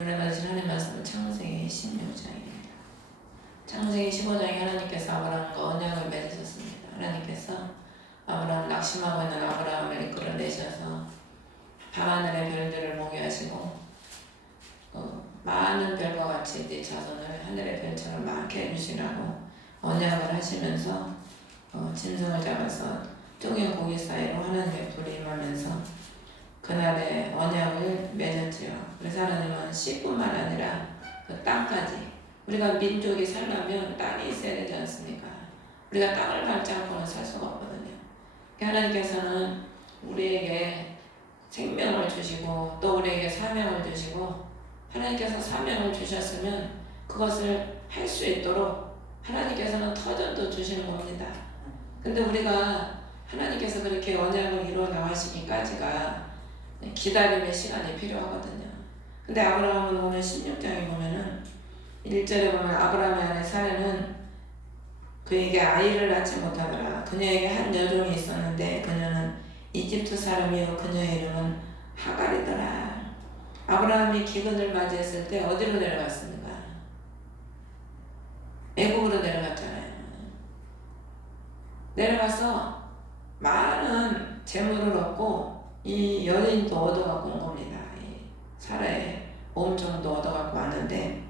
오늘 가진 하나님 말씀은 창세기 16장입니다. 창세기 15장에 하나님께서 아브라함과 언약을 맺으셨습니다. 하나님께서 아브라함 낙심하고 있는 아브라함을 이끌어내셔서 밤하늘의 별들을 보게 하시고 많은 별과 같이 네 자손을 하늘의 별처럼 많게 해주시라고 언약을 하시면서 짐승을 잡아서 뚱의 고기 사이로 하나님의 불이 임하면서 그날의 언약을 맺었지요. 그래서 하나님은 씨뿐만 아니라 그 땅까지, 우리가 민족이 살려면 땅이 있어야 되지 않습니까? 우리가 땅을 밟지 않고는 살 수가 없거든요. 하나님께서는 우리에게 생명을 주시고 또 우리에게 사명을 주시고, 하나님께서 사명을 주셨으면 그것을 할 수 있도록 하나님께서는 터전도 주시는 겁니다. 근데 우리가 하나님께서 그렇게 언약을 이루어 나가시기까지가 기다림의 시간이 필요하거든요. 근데 아브라함은 오늘 16장에 보면은 1절에 보면 아브라함의 아내 사라는 그에게 아이를 낳지 못하더라. 그녀에게 한 여종이 있었는데 그녀는 이집트 사람이요 그녀의 이름은 하갈이더라. 아브라함이 기근을 맞이했을 때 어디로 내려갔습니까? 애국으로 내려갔잖아요. 내려가서 많은 재물을 얻고 이 여인도 얻어갖고 온 겁니다. 이 사라의 몸종도 얻어갖고 왔는데,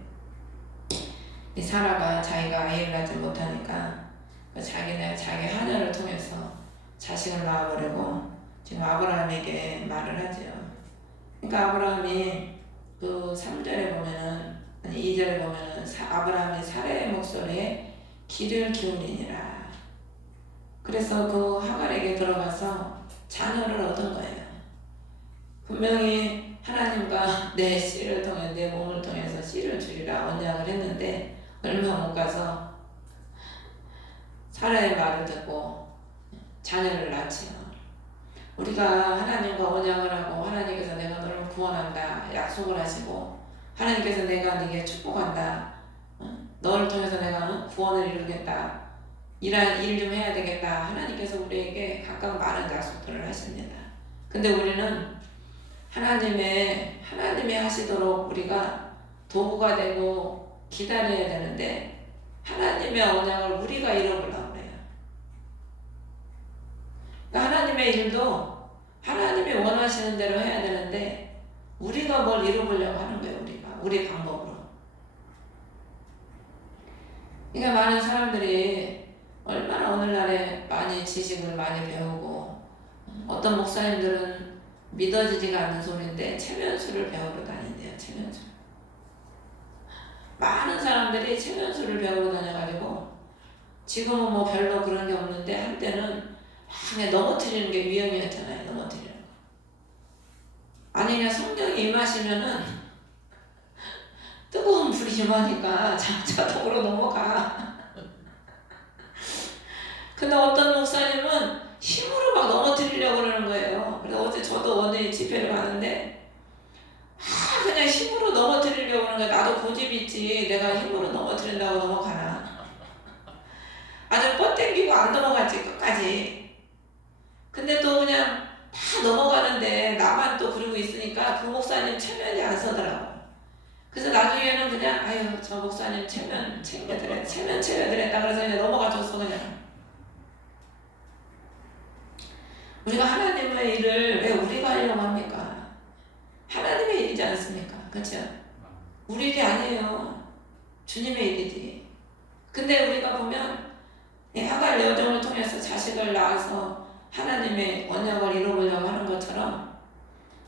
이 사라가 자기가 아이를 낳지 못하니까 자기 하녀를 통해서 자식을 낳아보려고 지금 아브라함에게 말을 하지요. 그러니까 아브라함이 그 3절에 보면은, 아니 2절에 보면은 아브라함이 사라의 목소리에 귀를 기울이니라. 그래서 그 하갈에게 들어가서 자녀를 얻은 거예요. 분명히 하나님과 내 씨를 통해, 내 몸을 통해서 씨를 주리라 언약을 했는데 얼마 못 가서 사라의 말을 듣고 자녀를 낳지요. 우리가 하나님과 언약을 하고 하나님께서 내가 너를 구원한다 약속을 하시고, 하나님께서 내가 네게 축복한다, 너를 통해서 내가 구원을 이루겠다, 이러한 일 좀 해야 되겠다, 하나님께서 우리에게 각각 많은 약속들을 하십니다. 근데 우리는 하나님이 하시도록 우리가 도구가 되고 기다려야 되는데, 하나님의 언약을 우리가 잃어버리려고 그래요. 그러니까 하나님의 일도 하나님이 원하시는 대로 해야 되는데 우리가 뭘 잃어보려고 하는 거예요. 우리 방법으로. 그러니까 많은 사람들이 얼마나 오늘날에 많이 지식을 많이 배우고, 어떤 목사님들은 믿어지지가 않는 소리인데 체면수를 배우러 다닌대요. 체면수. 많은 사람들이 체면수를 배우러 다녀가지고 지금은 뭐 별로 그런 게 없는데 한때는 그냥 넘어뜨리는 게 위험이었잖아요. 넘어뜨리는 거. 아니 그냥 성령이 임하시면은 뜨거운 불이 임하니까 자동으로 넘어가. 근데 어떤 목사님은 힘으로 막 넘어뜨리려고 그러는 거예요. 그래서 어제 저도 어디 집회를 가는데 그냥 힘으로 넘어뜨리려고 그러는 거예요. 나도 고집이 있지. 내가 힘으로 넘어뜨린다고 넘어가나. 아주 뻗땡기고 안 넘어갔지 끝까지. 근데 또 그냥 다 넘어가는데 나만 또 그러고 있으니까 그 목사님 체면이 안 서더라고. 그래서 나중에는 그냥 아유 저 목사님 체면 챙겨드렸다 그래서 그냥 넘어가줬어 그냥. 우리가 하나님의 일을 왜 우리가 하려고 합니까? 하나님의 일이지 않습니까? 그렇죠? 우리 일이 아니에요. 주님의 일이지. 근데 우리가 보면 하갈 여정을 통해서 자식을 낳아서 하나님의 언약을 이루려고 하는 것처럼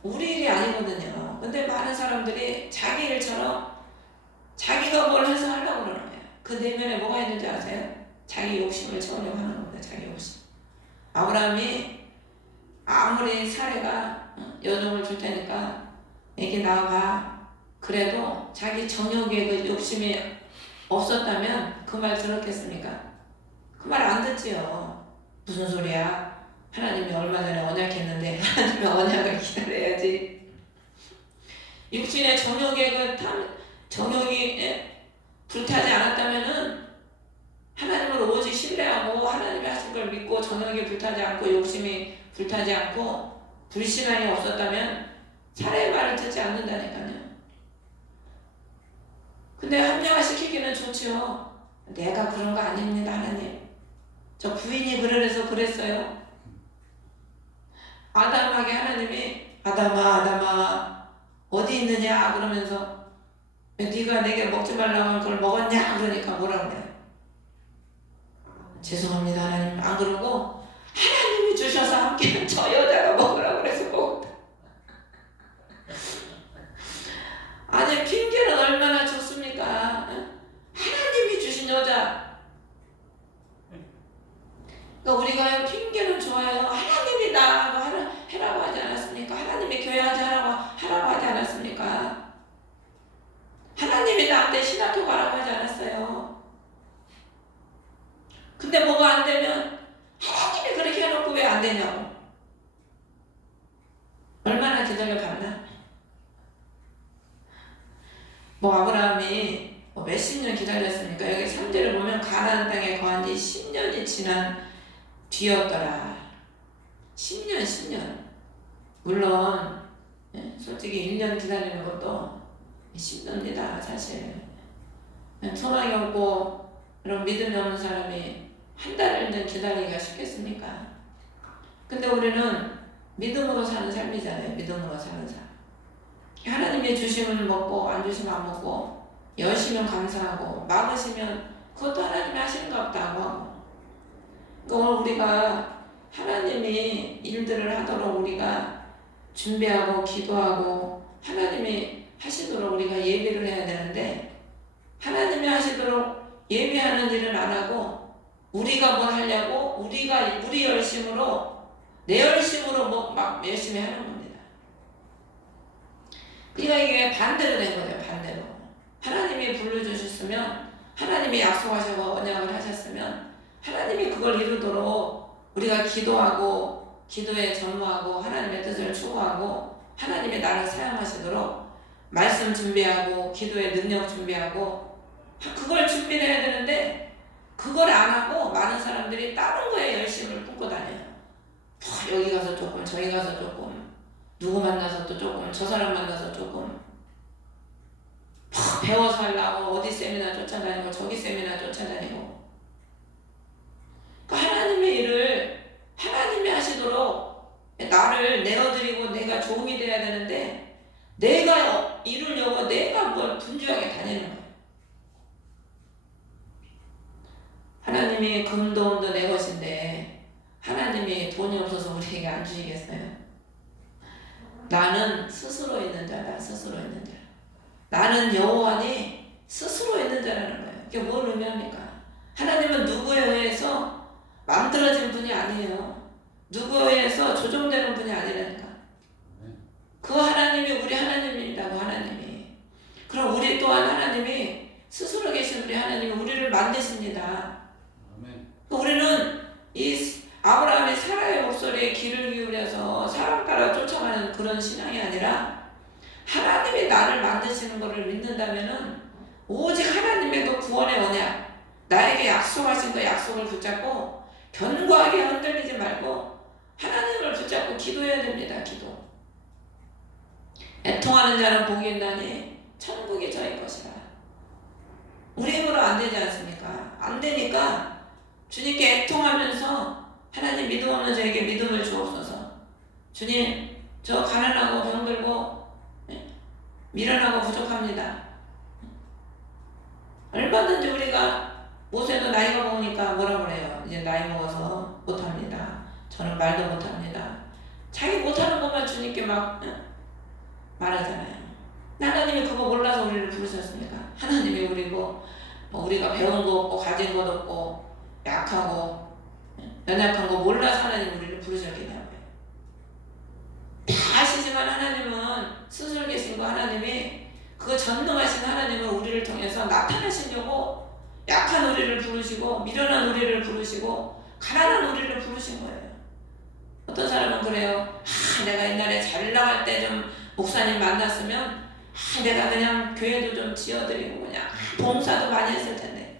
우리 일이 아니거든요. 근데 많은 사람들이 자기 일처럼 자기가 뭘 해서 하려고 그러는 거예요. 그 내면에 뭐가 있는지 아세요? 자기 욕심을 채우려고 하는 겁니다. 자기 욕심. 아브라함이 아무리 사례가 여종을 줄 테니까 애기 낳아봐, 그래도 자기 정욕의 그 욕심이 없었다면 그 말 들었겠습니까? 그 말 안 듣지요. 무슨 소리야? 하나님이 얼마 전에 언약했는데 하나님의 언약을 기다려야지. 육신의 정욕의 정욕이 불타지 않았다면은 하나님을 오직 신뢰하고 하나님이 하신 걸 믿고 정욕이 불타지 않고 욕심이 불타지 않고 불신앙이 없었다면 사례의 말을 듣지 않는다니까요. 근데 합리화시키기는 좋죠. 내가 그런 거 아닙니다, 하나님. 저 부인이 그러래서 그랬어요. 아담에게 하나님이 아담아 어디 있느냐 그러면서 네가 내게 먹지 말라고 한 걸 먹었냐 그러니까 뭐라 그래요? 죄송합니다 하나님. 안 그러고 하나님이 주셔서 함께 저 여자가 먹으라고 그래서 먹었다. 아니 핑계는 얼마나 좋습니까? 하나님이 주신 여자. 그러니까 우리가 핑계는 좋아요. 하나님이 나하고 해라고 하지 않았습니까? 하나님이 교회하지 하라고 하지 않았습니까? 하나님이 나한테 신학교 가라고 하지 않았어요. 근데 뭐가 안 되면 하나님이 그렇게 해놓고 왜 안 되냐고. 얼마나 기다려봤나? 뭐 아브라함이 몇십 년 기다렸으니까 여기 3절을 보면 가나안 땅에 거한 지 10년이 지난 뒤였더라. 10년. 물론 솔직히 1년 기다리는 것도 힘듭니다. 사실 소망이 없고 이런 믿음이 없는 사람이 한 달을 기다리기가 쉽겠습니까? 근데 우리는 믿음으로 사는 삶이잖아요. 믿음으로 사는 삶. 하나님의 주시면 먹고 안 주시면 안 먹고 여시면 감사하고 막으시면 그것도 하나님이 하시는 것 같다고 하고. 그러니까 오늘 우리가 하나님이 일들을 하도록 우리가 준비하고 기도하고 하나님이 하시도록 우리가 예비를 해야 되는데 하나님이 하시도록 예비하는 일은 안 하고 우리가 뭘 하려고 우리 열심으로 내 열심으로 막 열심히 하는 겁니다. 그러니까 이게 반대로 된 거죠. 반대로. 하나님이 불러주셨으면 하나님이 약속하시고 언약을 하셨으면 하나님이 그걸 이루도록 우리가 기도하고 기도에 전무하고 하나님의 뜻을 추구하고 하나님의 나를 사용하시도록 말씀 준비하고 기도의 능력 준비하고 그걸 준비를 해야 되는데 그걸 안 하고 많은 사람들이 다른 거에 열심을 품고 다녀요. 여기 가서 조금 저기 가서 조금 누구 만나서 또 조금 저 사람 만나서 조금 배워서 하려고 어디 세미나 쫓아다니고 저기 세미나 쫓아다니고. 그러니까 하나님의 일을 하나님이 하시도록 나를 내어드리고 내가 종이 돼야 되는데 내가 이루려고 내가 뭘 분주하게 다니는 거예요. 하나님이 금도 은도 내 것인데 하나님이 돈이 없어서 우리에게 안 주시겠어요? 나는 스스로 있는 자다. 스스로 있는 자. 나는 여호와니 스스로 있는 자라는 거예요. 이게 뭘 의미합니까? 하나님은 누구에 의해서 만들어진 분이 아니에요. 누구에 의해서 조종되는 분이 아니라니까. 그 하나님이 우리 하나님이라고. 하나님이. 그럼 우리 또한 하나님이 스스로 계신 우리 하나님이 우리를 만드십니다. 우리는 이 아브라함이 사라의 목소리에 귀를 기울여서 사람 따라 쫓아가는 그런 신앙이 아니라 하나님이 나를 만드시는 것을 믿는다면은 오직 하나님의 그 구원의 언약, 나에게 약속하신 그 약속을 붙잡고 견고하게 흔들리지 말고 하나님을 붙잡고 기도해야 됩니다. 기도. 애통하는 자는 복이 있나니 천국이 저희 것이라. 우리 힘으로 안 되지 않습니까? 안 되니까 주님께 애통하면서 하나님 믿음 없는 저에게 믿음을 주옵소서. 주님 저 가난하고 병들고 미련하고 부족합니다. 얼마든지 우리가 모세도 나이가 먹으니까 뭐라 그래요? 이제 나이 먹어서 못합니다. 저는 말도 못합니다. 자기 못하는 것만 주님께 막 말하잖아요. 하나님이 그거 몰라서 우리를 부르셨습니까? 하나님이 우리고 우리가 배운 거 없고 가진 것 없고 약하고 연약한 거 몰라서 하나님 우리를 부르셨기 때문에. 다 아시지만 하나님은 스스로 계신 거 하나님이 그 전능하신 하나님은 우리를 통해서 나타나시려고 약한 우리를 부르시고 미련한 우리를 부르시고 가난한 우리를 부르신 거예요. 어떤 사람은 그래요. 내가 옛날에 잘 나갈 때 좀 목사님 만났으면 내가 그냥 교회도 좀 지어드리고 그냥 봉사도 많이 했을 텐데.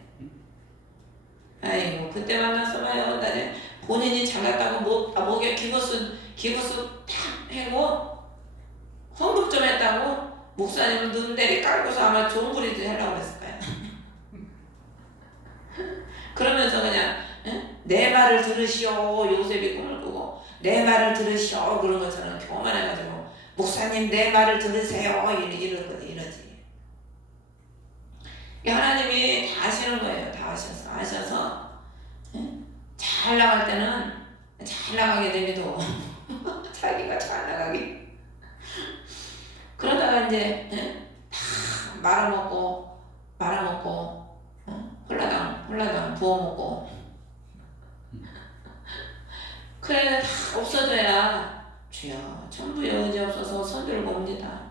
아이고 그때 만났어봐요. 나는 본인이 잘났다고 목에 기부수 탁 해고 헌금 좀 했다고 목사님은 눈 내리 깔고서 아마 좋은 부리도 하려고 그랬을 거예요. 그러면서 그냥 내 말을 들으시오. 요셉이 꿈을 꾸고 내 말을 들으시오 그런 것처럼 교만해가지고 목사님 내 말을 들으세요 이러지. 하나님이 다 아시는 거예요. 다 아셔서 잘 나갈 때는 잘 나가게 되기도 자기가 잘 나가기 그러다가 이제 다 말아먹고 홀라당 부어먹고 그래 다 없어져야 주여 전부 여지없어서 손들고 옵니다.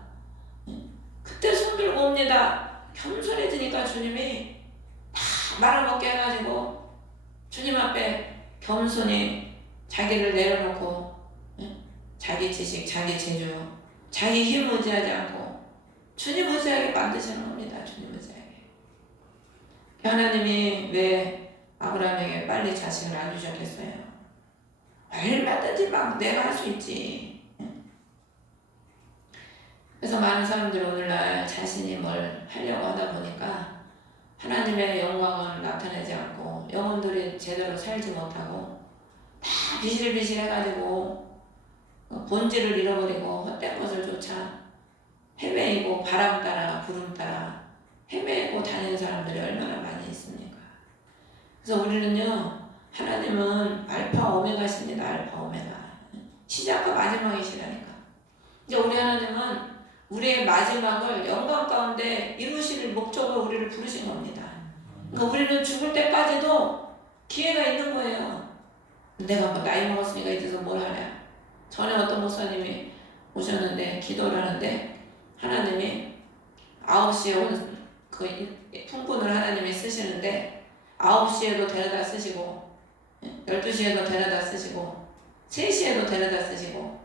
그때 손들고 옵니다. 겸손해지니까 주님이 다 말아먹게 해가지고 주님 앞에 겸손히 자기를 내려놓고 자기 지식, 자기 재주, 자기 힘 의지하지 않고 주님 의지하게 만드시는 겁니다. 주님 의지하게. 하나님이 왜 아브라함에게 빨리 자식을 안 주셨겠어요? 얼마든지 막 내가 할 수 있지. 그래서 많은 사람들이 오늘날 자신이 뭘 하려고 하다 보니까 하나님의 영광을 나타내지 않고 영혼들이 제대로 살지 못하고 다 비실비실 해가지고 본질을 잃어버리고 헛된 것을 쫓아 헤매이고 바람 따라 구름 따라 헤매고 다니는 사람들이 얼마나 많이 있습니까? 그래서 우리는요, 하나님은 알파 오메가십니다. 알파 오메가. 시작과 마지막이시라니까. 이제 우리 하나님은 우리의 마지막을 영광 가운데 이루실 목적으로 우리를 부르신 겁니다. 그러니까 우리는 죽을 때까지도 기회가 있는 거예요. 내가 뭐 나이 먹었으니까 이제서 뭘 하냐. 전에 어떤 목사님이 오셨는데 기도를 하는데 하나님이 9시에 오는 그 품꾼을 하나님이 쓰시는데 9시에도 데려다 쓰시고 12시에도 데려다 쓰시고 3시에도 데려다 쓰시고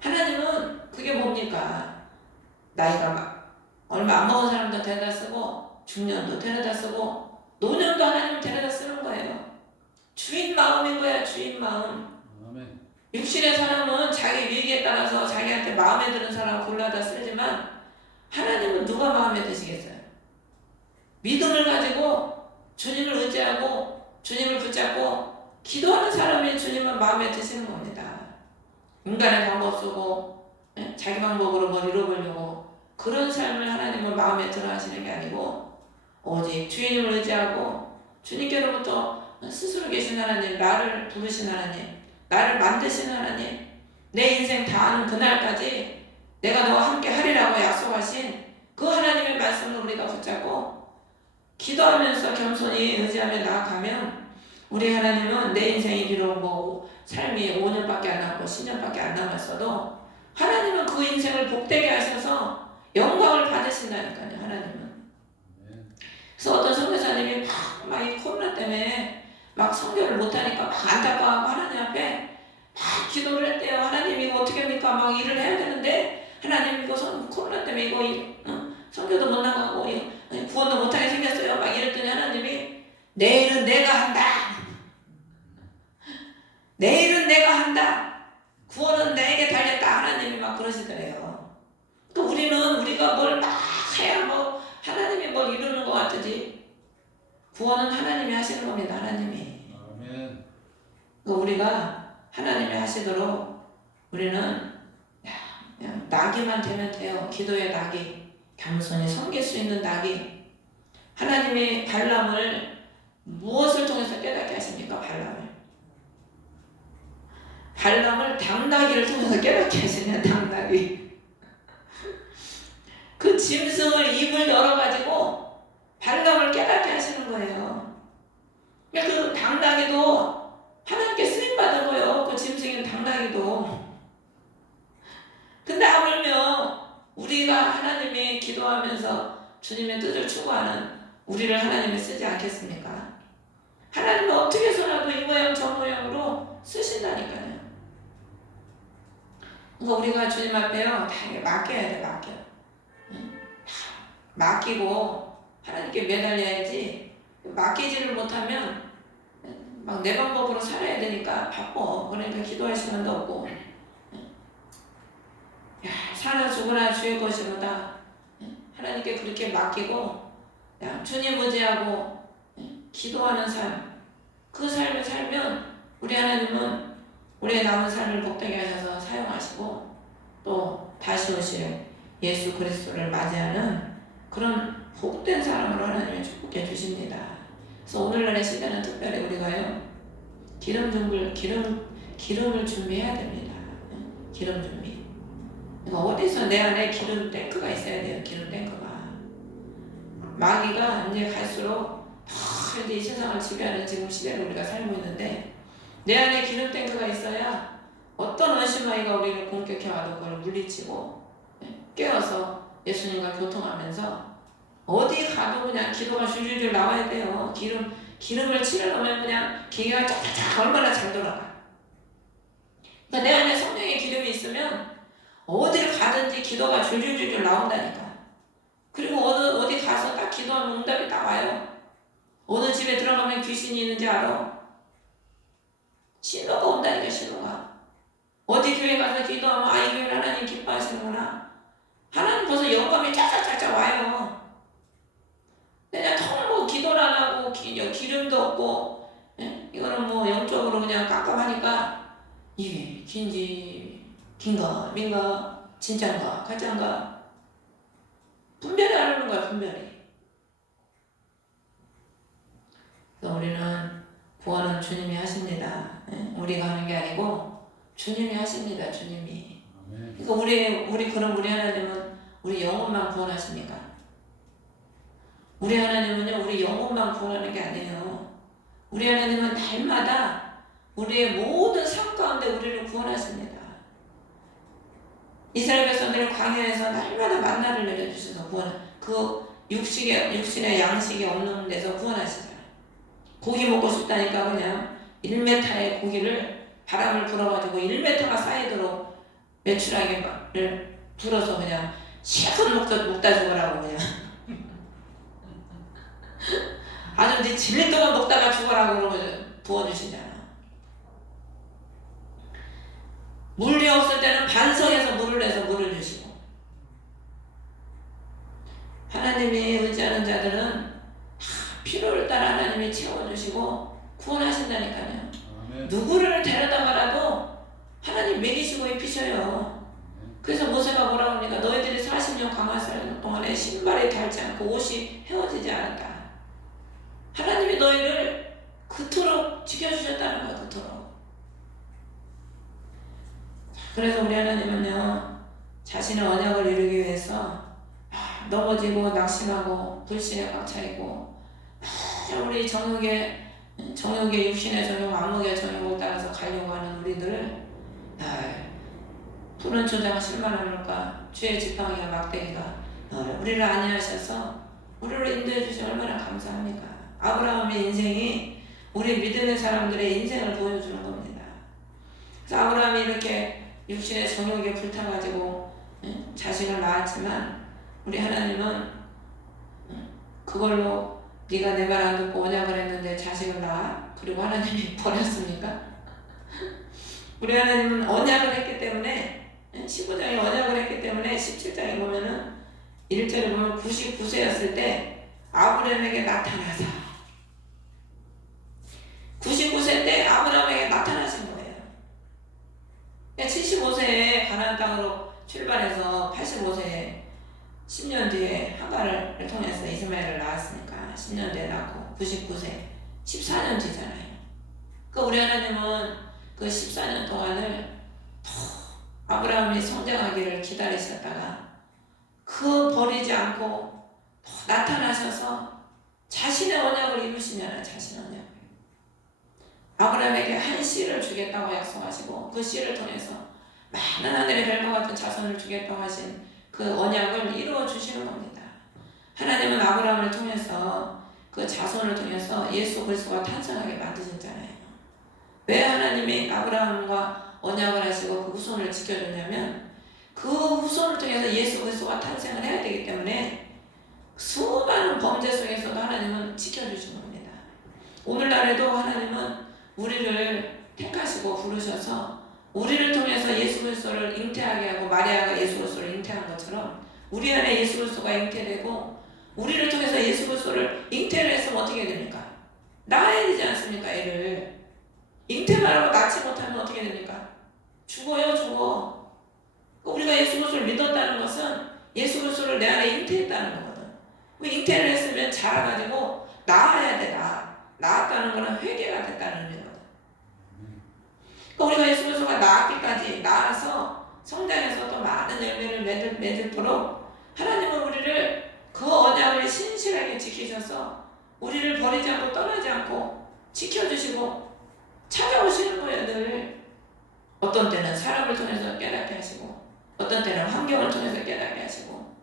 하나님은 그게 뭡니까? 나이가 막 얼마 안 먹은 사람도 데려다 쓰고 중년도 데려다 쓰고 노년도 하나님은 데려다 쓰는 거예요. 주인 마음인 거야. 주인 마음. 아멘. 육신의 사람은 자기 위기에 따라서 자기한테 마음에 드는 사람을 골라다 쓰지만 하나님은 누가 마음에 드시겠어요? 믿음을 가지고 주님을 의지하고 주님을 붙잡고 기도하는 사람이 주님은 마음에 드시는 겁니다. 인간의 방법 쓰고 자기 방법으로 뭘 이뤄보려고 그런 삶을 하나님은 마음에 들어 하시는 게 아니고 오직 주님을 의지하고 주님께로부터 스스로 계신 하나님, 나를 부르신 하나님, 나를 만드신 하나님, 내 인생 다 아는 그날까지 내가 너와 함께 하리라고 약속하신 그 하나님의 말씀을 우리가 붙잡고 기도하면서 겸손히 의지하며 나아가면 우리 하나님은 내 인생이 비록 뭐 삶이 5년밖에 안 남고 10년밖에 안 남았어도 하나님은 그 인생을 복되게 하셔서 영광을 받으신다니까요. 하나님은. 그래서 어떤 선교사님이 막 이 코로나 때문에 막 선교를 못하니까 막 안타까워하고 하나님 앞에 막 기도를 했대요. 하나님 이거 어떻게 합니까? 막 일을 해야 되는데 하나님 이거 코로나 때문에 이거 선교도 못 나가고 구원도 못하게 생겼어요. 막 이랬더니 하나님이 내일은 내가 한다. 내일은 내가 한다. 구원은 내게 달렸다. 하나님이 막 그러시더래요. 또 우리가 뭘 막 해야 뭐 하나님이 뭘 이루는 것 같으지. 구원은 하나님이 하시는 겁니다. 하나님이. 아멘. 우리가 하나님이 하시도록 우리는 그냥 낙이만 되면 돼요. 기도의 낙이. 겸손히 섬길 수 있는 낙이. 하나님이 발람을 무엇을 통해서 깨닫게 하십니까? 발람을 당나귀를 통해서 깨닫게 하시냐. 당나귀. 그 짐승을 입을 열어가지고 발람을 깨닫게 하시는 거예요. 그 당나귀도 하나님께 쓰임받은 거예요. 그 짐승인 당나귀도. 근데 하물며 우리가 하나님이 기도하면서 주님의 뜻을 추구하는 우리를 하나님이 쓰지 않겠습니까? 하나님은 어떻게 해서라도 이 모양 저 모양으로 쓰신다니까요. 그러니까 우리가 주님 앞에요 다 맡겨야 돼. 맡기고 하나님께 매달려야지. 맡기지를 못하면 막 내 방법으로 살아야 되니까 바빠. 그러니까 기도할 시간도 없고 사나 죽으나 주의 것이로다. 하나님께 그렇게 맡기고 그냥 주님 의지하고 기도하는 삶, 그 삶을 살면 우리 하나님은 우리의 남은 삶을 복되게 하셔서 사용하시고 또 다시 오실 예수 그리스도를 맞이하는 그런 복된 사람으로 하나님이 축복해 주십니다. 그래서 오늘날의 시대는 특별히 우리가요 기름을 준비해야 됩니다. 기름 준비. 그러니까 어디서 내 안에 기름 탱크가 있어야 돼요. 기름 탱크가. 마귀가 이제 갈수록 이제 이 세상을 지배하는 지금 시대를 우리가 살고 있는데 내 안에 기름 탱크가 있어야 어떤 원신마귀가 우리를 공격해와도 그걸 물리치고 깨어서 예수님과 교통하면서 어디 가도 그냥 기도가 줄줄줄 나와야 돼요. 기름을 치러 놓으면 그냥 기계가 쫙쫙 얼마나 잘 돌아가. 그러니까 내 안에 성령의 기름이 있으면 어딜 가든지 기도가 줄줄줄 나온다니까. 그리고 어디 가서 딱 기도하면 응답이 딱 와요. 어느 집에 들어가면 귀신이 있는지 알아. 신호가 온다니까. 신호가. 어디 교회 가서 기도하면 이 교회는 하나님 기뻐하시는구나. 하나님 벌써 영감이 쫙쫙쫙쫙 와요. 그냥 통 기도를 안 하고 기름도 없고 이거는 영적으로 그냥 깜깜하니까 이게 긴가 민가 진짠가 가짠가 분별이 안 하는 거야. 분별이. 그래서 우리는 구원은 주님이 하십니다. 우리가 하는 게 아니고 주님이 하십니다. 주님이. 그러니까 우리 하나님은 우리 영혼만 구원하십니까? 우리 하나님은요 우리 영혼만 구원하는 게 아니에요. 우리 하나님은 날마다 우리의 모든 삶 가운데 우리를 구원하십니다. 이스라엘 백성들은 광야에서 날마다 만나를 내려주셔서 그 육신의 양식이 없는 데서 구원하시잖아요. 고기 먹고 싶다니까 그냥 1m의 고기를 바람을 불어가지고 1m가 쌓이도록 메추라기를 불어서 그냥 실컷 먹다 죽어라고 그냥 아주 네 질린 동안 먹다가 죽어라고 그러고 부어주시잖아. 물이 없을 때는 반석에서 물을 내서 물을 주시고 하나님이 의지하는 자들은 필요를 따라 하나님이 채워주시고 구원하신다니까요. 아멘. 누구를 데려다가라도 하나님 먹이시고 입히셔요. 그래서 모세가 뭐라고 합니까? 너희들이 40년 강화살 동안에 신발이 닳지 않고 옷이 헤어지지 않았다. 하나님이 너희를 그토록 지켜주셨다는 거야. 그토록. 그래서 우리 하나님은요 자신의 언약을 이루기 위해서 넘어지고 낙심하고 불신에 꽉 차있고 우리 정욕의 육신의 정욕, 안목의 정욕을 따라서 가려고 하는 우리들을 푸른 초장 실만하니까 주의 지팡이와 막대기가 우리를 안위하셔서 우리를 인도해 주시 얼마나 감사합니까? 아브라함의 인생이 우리 믿음의 사람들의 인생을 보여주는 겁니다. 그래서 아브라함이 이렇게 육신의 정욕에 불타가지고 자식을 낳았지만 우리 하나님은 그걸로 네가 내 말 안 듣고 언약을 했는데 자식을 낳아? 그리고 하나님이 버렸습니까? 우리 하나님은 언약을 했기 때문에 15장에 언약을 했기 때문에 17장에 보면은 1절에 보면 99세였을 때 아브라함에게 나타나서 99세 때 아브라함에게 나타나신 거예요. 75세에 가나안 땅으로 출발해서 85세에 10년 뒤에 하갈을 통해서 이스마엘을 낳았으니까 10년 뒤에 낳고 99세 14년 뒤잖아요. 그 우리 하나님은 그 14년 동안을 아브라함이 성장하기를 기다리셨다가 그 버리지 않고 나타나셔서 자신의 언약을 이루시면 자신의 언약 아브라함에게 한 씨를 주겠다고 약속하시고 그 씨를 통해서 많은 하늘의 별과 같은 자손을 주겠다고 하신 그 언약을 이루어 주시는 겁니다. 하나님은 아브라함을 통해서 그 자손을 통해서 예수 그리스도가 탄생하게 만드셨잖아요. 왜 하나님이 아브라함과 언약을 하시고 그 후손을 지켜주냐면 그 후손을 통해서 예수 그리스도가 탄생을 해야 되기 때문에 수많은 범죄 속에서도 하나님은 지켜주시는 겁니다. 오늘날에도 하나님은 우리를 택하시고 부르셔서 우리를 통해서 예수 그리스도를 잉태하게 하고 마리아가 예수 그리스도를 잉태한 것처럼 우리 안에 예수 그리스도가 잉태되고 우리를 통해서 예수 그리스도를 잉태를 했으면 어떻게 됩니까? 낳아야 되지 않습니까? 애를 잉태만 하고 낳지 못하면 어떻게 됩니까? 죽어요, 죽어. 우리가 예수 그리스도를 믿었다는 것은 예수 그리스도를 내 안에 잉태했다는 거거든. 잉태를 했으면 자라가지고 낳아야 돼. 낳았다는 거는 회개가 됐다는 의미거든. 우리가 예수 그리스도가 낳았기까지 낳아서 성장해서 또 많은 열매를 맺도록 하나님은 우리를 그 언약을 신실하게 지키셔서 우리를 버리지 않고 떠나지 않고 지켜주시고 찾아오시는 거예요. 늘 어떤 때는 사람을 통해서 깨닫게 하시고 어떤 때는 환경을 통해서 깨닫게 하시고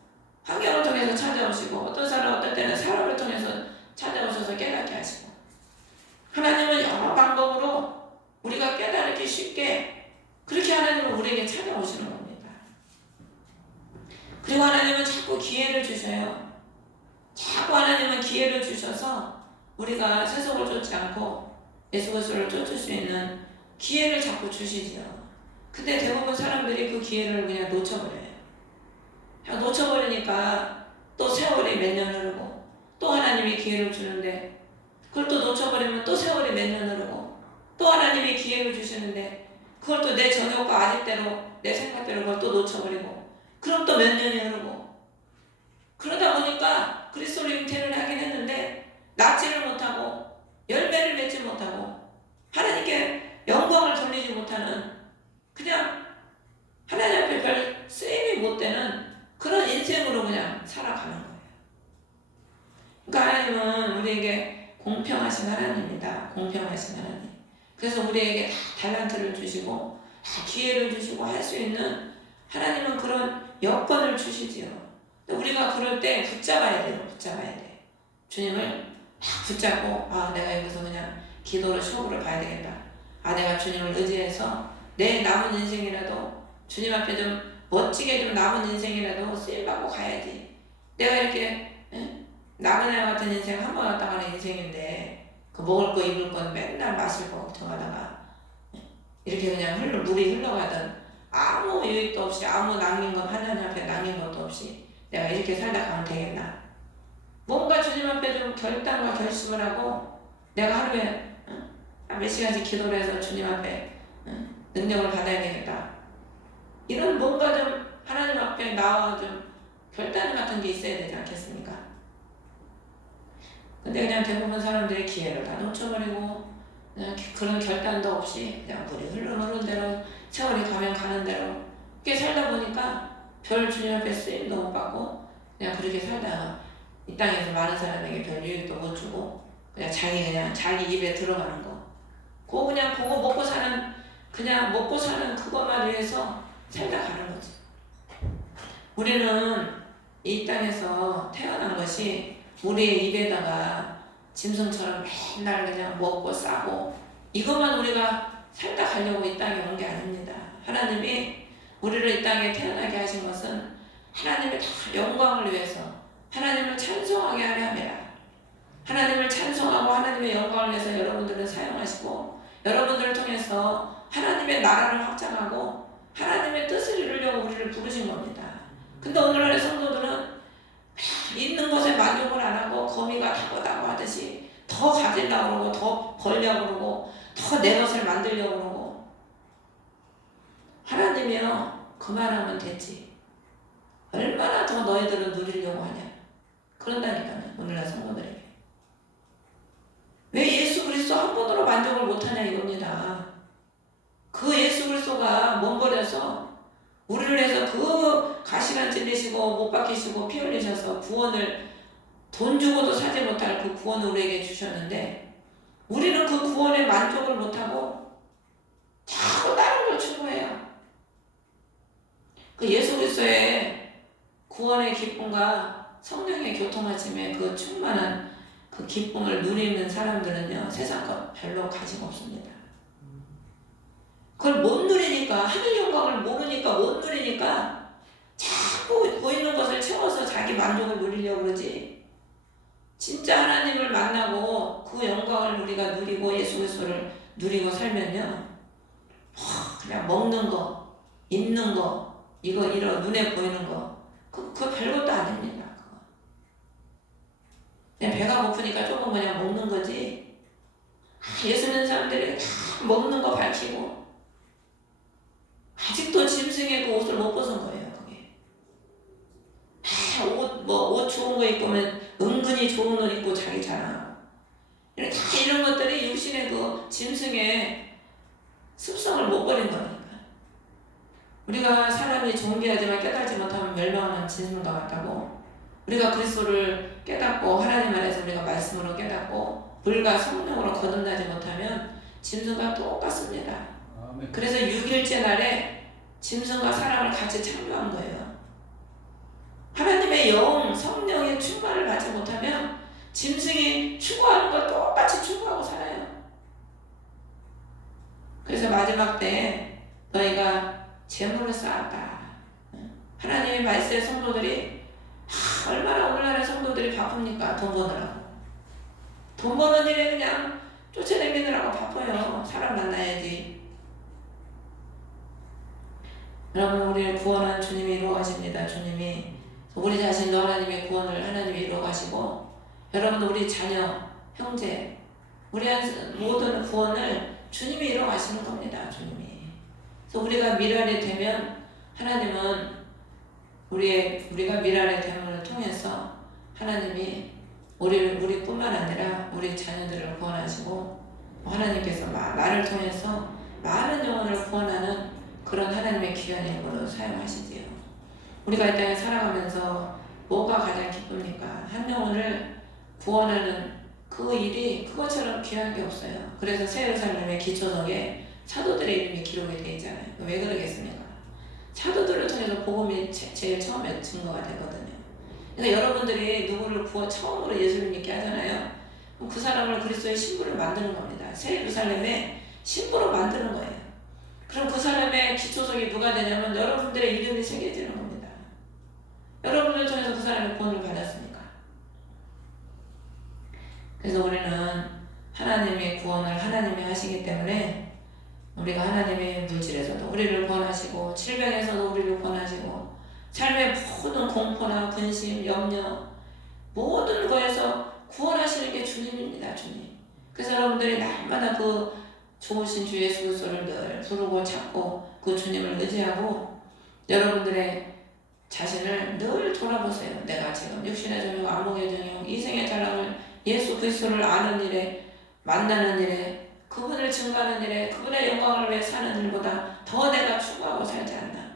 환경을 통해서 찾아오시고 어떤 때는 사람을 통해서 찾아오셔서 깨닫게 하시고 하나님은 여러 방법으로 우리가 깨달기 쉽게 그렇게 하나님은 우리에게 찾아오시는 겁니다. 그리고 하나님은 자꾸 기회를 주셔요. 자꾸 하나님은 기회를 주셔서 우리가 세속을 쫓지 않고 예수 그리스도를 쫓을 수 있는 기회를 자꾸 주시죠. 근데 대부분 사람들이 그 기회를 그냥 놓쳐버려요. 그냥 놓쳐버리니까 또 세월이 몇 년 흐르고 또 하나님이 기회를 주는데 그걸 또 놓쳐버리면 또 세월이 몇 년 흐르고 또 하나님이 기회를 주시는데 그걸 또 내 정욕과 아집대로 내 생각대로 그걸 또 놓쳐버리고 그럼 또 몇 년이 흐르고 그러다 보니까 그리스도로 잉태를 하긴 했는데 낳지를 못하고 열매를 맺지 못하고 하나님께 영광을 돌리지 못하는 그냥 하나님 앞에 별 쓰임이 못 되는 그런 인생으로 그냥 살아가는 거예요. 그러니까 하나님은 우리에게 공평하신 하나님입니다. 공평하신 하나님. 그래서 우리에게 다 달란트를 주시고 다 기회를 주시고 할 수 있는 하나님은 그런 여건을 주시지요. 우리가 그럴 때 붙잡아야 돼요. 붙잡아야 돼. 주님을 딱 붙잡고 내가 여기서 그냥 기도를 쇼부를 봐야 되겠다. 내가 주님을 의지해서 내 남은 인생이라도 주님 앞에 좀 멋지게 좀 남은 인생이라도 쓰임받고 가야지. 내가 이렇게 나그네 같은 인생 한 번 왔다 가는 인생인데 그 먹을 거 입을 건 맨날 마실 거 걱정하다가 이렇게 그냥 물이 흘러가던 아무 유익도 없이 아무 남긴 것 하나님 앞에 남긴 것도 없이 내가 이렇게 살다 가면 되겠나. 뭔가 주님 앞에 좀 결단과 결심을 하고 내가 하루에 몇 시간씩 기도를 해서 주님 앞에 능력을 받아야 되겠다. 이런 뭔가 좀 하나님 앞에 나와 좀 결단 같은 게 있어야 되지 않겠습니까? 근데 그냥 대부분 사람들이 기회를 다 놓쳐버리고 그냥 그런 결단도 없이 그냥 물이 흐르는 대로 세월이 가면 가는 대로 그렇게 살다 보니까 별 주님 앞에 쓰임도 못 받고 그냥 그렇게 살다가 이 땅에서 많은 사람에게 별 유익도 못 주고 그냥 자기 입에 들어가는 거 그거 먹고 사는 그냥 먹고 사는 그것만 위해서 살다 가는 거지. 우리는 이 땅에서 태어난 것이 우리의 입에다가 짐승처럼 맨날 그냥 먹고 싸고 이것만 우리가 살다 가려고 이 땅에 온 게 아닙니다. 하나님이 우리를 이 땅에 태어나게 하신 것은 하나님의 다 영광을 위해서 하나님을 찬송하게 하려 함이라. 하나님을 찬송하고 하나님의 영광을 위해서 여러분들을 사용하시고 여러분들을 통해서 하나님의 나라를 확장하고 하나님의 뜻을 이루려고 우리를 부르신 겁니다. 근데 오늘날의 성도들은 있는 것에 만족을 안 하고 거미가 다고다고 하듯이 더 가지려고 그러고 더 벌려고 그러고 더 내 것을 만들려고 그러고 하나님이요 그만하면 됐지. 얼마나 더 너희들은 누리려고 하냐. 그런다니까요. 오늘날 성도들에게. 왜 예수 그리스도 한 번으로 만족을 못하냐 이겁니다. 그 예수 그리스도가 몸버려서 우리를 해서 그 가시관 찔리시고 못 박히시고 피 흘리셔서 구원을 돈 주고도 사지 못할 그 구원을 우리에게 주셨는데 우리는 그 구원에 만족을 못하고 자꾸 다른 걸 추구해요. 그 예수 그리스도의 구원의 기쁨과 성령의 교통하심의 그 충만한 그 기쁨을 누리는 사람들은요 세상 것 별로 관심 없습니다. 그걸 못 누리니까 하늘 영광을 모르니까 못 누리니까 자꾸 보이는 것을 채워서 자기 만족을 누리려고 그러지. 진짜 하나님을 만나고 그 영광을 우리가 누리고 예수 그리스도를 누리고 살면요 그냥 먹는 거 입는 거 이런 눈에 보이는 거 그거 별것도 아닙니다. 그거. 그냥 배가 고프니까 조금 그냥 먹는 거지. 예수 믿는 사람들이 먹는 거 밝히고 아직도 짐승의 그 옷을 못 벗은 거예요. 그게 옷 좋은 거 입고면 은근히 좋은 옷 입고 자기 자랑하고 이런 것들이 육신의 그 짐승의 습성을 못 버린 거니까. 우리가 사람이 존귀하지만 깨달지 못하면 멸망하는 짐승과 같다고. 우리가 그리스도를 깨닫고 하나님 안에서 우리가 말씀으로 깨닫고 불과 성령으로 거듭나지 못하면 짐승과 똑같습니다. 아멘. 그래서 6일째 날에 짐승과 사람을 같이 창조한 거예요. 하나님의 영, 성령의 충만을 받지 못하면 짐승이 추구하는 걸 똑같이 추구하고 살아요. 그래서 마지막 때 너희가 재물을 쌓았다. 하나님의 말씀의 성도들이 얼마나 오늘날의 성도들이 바쁩니까? 돈 버느라고. 돈 버는 일에 그냥 쫓아다니느라고 바빠요. 사람 만나야지. 여러분, 우리를 구원한 주님이 이루어가십니다. 주님이 우리 자신도 하나님의 구원을 하나님이 이루어가시고 여러분, 우리 자녀, 형제, 우리 모든 구원을 주님이 이루어가시는 겁니다. 주님이. 그래서 우리가 미랄이 되면 하나님은 우리가 미랄의 대문을 통해서 하나님이 우리뿐만 아니라 우리 자녀들을 구원하시고 하나님께서 나를 통해서 많은 영혼을 구원하는 그런 하나님의 귀한 일으로 사용하시지요. 우리가 이 땅에 살아가면서 뭐가 가장 기쁩니까? 한 영혼을 구원하는 그 일이 그것처럼 귀한 게 없어요. 그래서 새 예루살렘의 기초석에 사도들의 이름이 기록이 되어 있잖아요. 왜 그러겠습니까? 사도들을 통해서 복음이 제일 처음에 증거가 되거든요. 그러니까 여러분들이 누구를 처음으로 예수를 믿게 하잖아요. 그럼 그 사람을 그리스도의 신부를 만드는 겁니다. 새 예루살렘의 신부로 만드는 거예요. 그럼 그 사람의 기초석이 누가 되냐면 여러분들의 이름이 새겨지는 겁니다. 여러분들 통해서 그 사람의 구원을 받았으니까. 그래서 우리는 하나님의 구원을 하나님이 하시기 때문에 우리가 하나님의 물질에서도 우리를 구원하시고 질병에서도 우리를 구원하시고 삶의 모든 공포나 근심, 염려 모든 거에서 구원하시는 게 주님입니다. 주님. 그래서 여러분들이 날마다 그 좋으신 주 예수 그리스도를 늘 부르고 찾고 그 주님을 의지하고 여러분들의 자신을 늘 돌아보세요. 내가 지금 육신의 정욕, 안목의 정욕, 이생의 자랑을 예수 그리스도를 아는 일에 만나는 일에 그분을 증거하는 일에 그분의 영광을 위해 사는 일보다 더 내가 추구하고 살지 않나.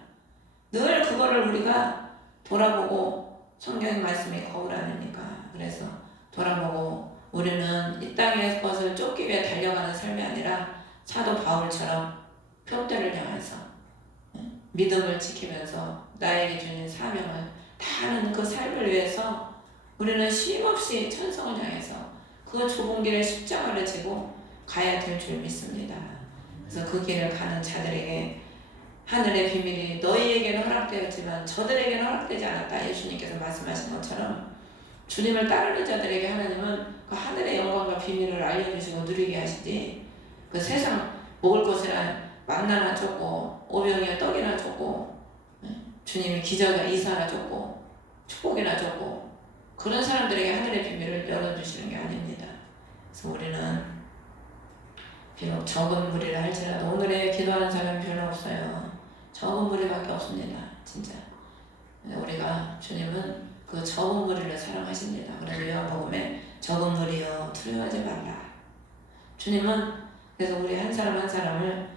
늘 그거를 우리가 돌아보고 성경의 말씀이 거울 아닙니까? 그래서 돌아보고 우리는 이 땅의 것을 쫓기 위해 달려가는 삶이 아니라 사도 바울처럼 표대를 향해서 믿음을 지키면서 나에게 주신 사명을 다하는 그 삶을 위해서 우리는 쉼없이 천성을 향해서 그 좁은 길에 십자가를 지고 가야 될 줄 믿습니다. 그래서 그 길을 가는 자들에게 하늘의 비밀이 너희에게는 허락되었지만 저들에게는 허락되지 않았다. 예수님께서 말씀하신 것처럼 주님을 따르는 자들에게 하나님은 그 하늘의 영광과 비밀을 알려주시고 누리게 하시지 그 세상 먹을 것이나 만나나 줬고 오병이어 떡이나 줬고 주님이 기적이나 이사나 줬고 축복이나 줬고 그런 사람들에게 하늘의 비밀을 열어주시는 게 아닙니다. 그래서 우리는 비록 적은 무리를 할지라도 오늘의 기도하는 사람이 별로 없어요. 적은 무리밖에 없습니다. 진짜. 우리가 주님은 그 적은 무리를 사랑하십니다. 그래서 요한복음에 적은 무리여 두려워하지 말라. 주님은 그래서 우리 한 사람 한 사람을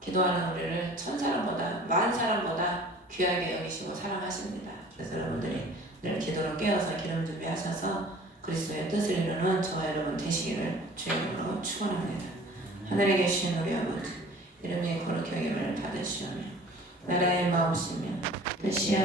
기도하는 우리를 천 사람보다 만 사람보다 귀하게 여기시고 사랑하십니다. 그래서 여러분들이 늘 기도로 깨어서 기름 준비하셔서 그리스도의 뜻을 이루는 저와 여러분 되시기를 주의 이름으로 축원합니다. 하늘에 계신 우리 아버지 이름이 거룩히 여김을 받으시오며 나라의 마음이시며 뜻이